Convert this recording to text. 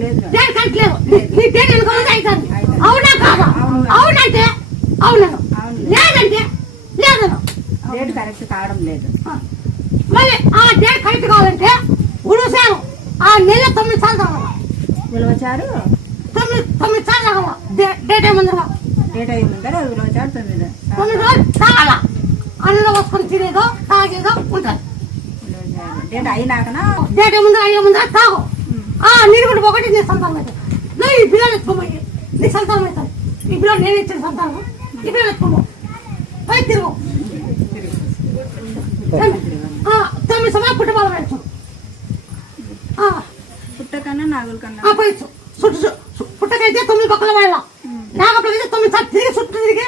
Date correct లేదు. నీ date వెనుక ముందు అవుతుంది. అవునా కాదా? అవునంటే అవునను, లేదంటే లేదను. డేట్ కరెక్ట్ కావడం లేదు. మళ్ళీ ఆ డేట్ కరెక్ట్ కావాలంటే ఉలుసాను ఆ నెల 9 సార్లు తాగాల. ఉలవచారు 9 సార్లు తాగాల. డేట్ ఏముందరా? డేట్ అయి ముందర ఉలవచారు 9 రోజులు తాగాల. అన్నంలో వసుకొని తినేదో తాగేదో ఉంటుంది. డేట్ అయినాకనా డేట్ ఏముందర అయ్యే ముందర తాగు. నిరుగుడు ఒకటి నీ సంతానం అవుతుంది. నువ్వు ఈ పిల్లలు ఎత్తుకోమయ్యి నీ సంతానం అవుతుంది. ఈ పిల్లలు నేను ఇచ్చిన సంతానం ఈ పిల్లలు ఎత్తుకోమో పై తిరుగు 9 సమయం పుట్టబాల పెట్టు. పుట్టకన్నా నాగుల కన్నా పోయచ్చు. పుట్టకైతే 9 పక్కల వాళ్ళ, నాగపలకైతే 9 సార్లు తిరిగి చుట్టూ తిరిగి